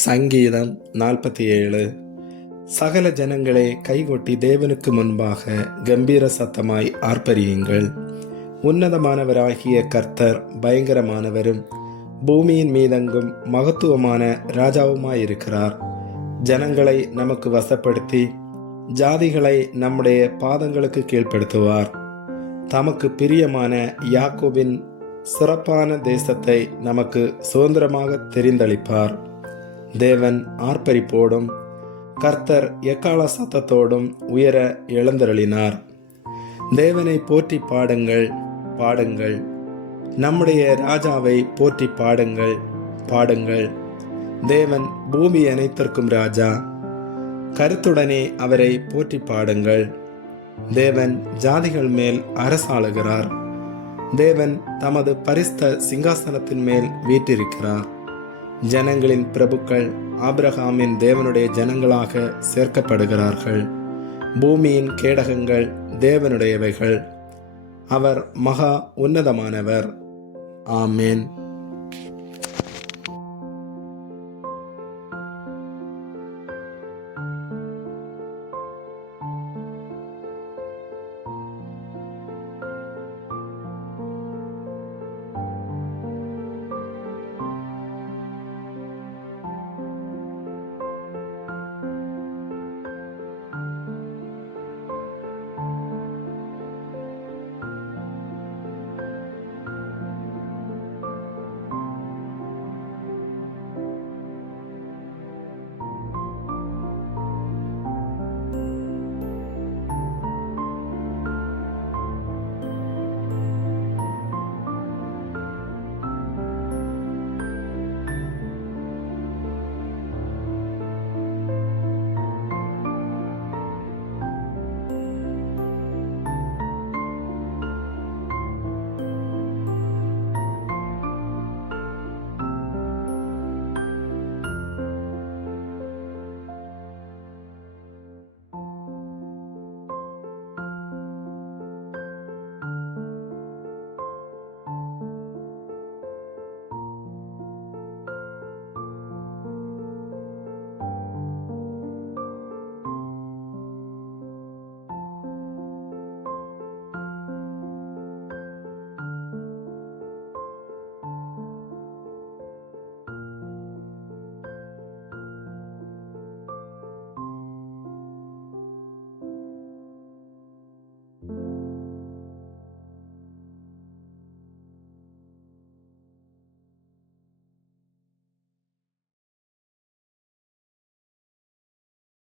சங்கீதம் 47. சகல ஜனங்களே கைகொட்டி தேவனுக்கு முன்பாக கம்பீர சத்தமாய் ஆர்ப்பரியுங்கள். உன்னதமானவராகிய கர்த்தர் பயங்கரமானவரும் பூமியின் மீதெங்கும் மகத்துவமான ராஜாவுமாயிருக்கிறார். ஜனங்களை நமக்கு வசப்படுத்தி ஜாதிகளை நம்முடைய பாதங்களுக்கு கீழ்ப்படுத்துவார். தமக்கு பிரியமான யாக்கோபின் சிறப்பான தேசத்தை நமக்கு சுதந்திரமாக தெரிந்தளிப்பார். தேவன் ஆர்ப்பரிப்போடும் கர்த்தர் எக்கால சத்தத்தோடும் உயர எழுந்தருளினார். தேவனை போற்றி பாடுங்கள், பாடுங்கள். நம்முடைய ராஜாவை போற்றி பாடுங்கள், பாடுங்கள். தேவன் பூமி அனைத்திற்கும் ராஜா. கருத்துடனே அவரை போற்றி பாடுங்கள். தேவன் ஜாதிகள் மேல் அரசாளுகிறார். தேவன் தமது பரிசுத்த சிங்காசனத்தின் மேல் வீற்றிருக்கிறார். ஜனங்களின் பிரபுக்கள் ஆபிரகாமின் தேவனுடைய ஜனங்களாக சேர்க்கப்படுகிறார்கள். பூமியின் கேடகங்கள் தேவனுடையவைகள். அவர் மகா உன்னதமானவர். ஆமேன்.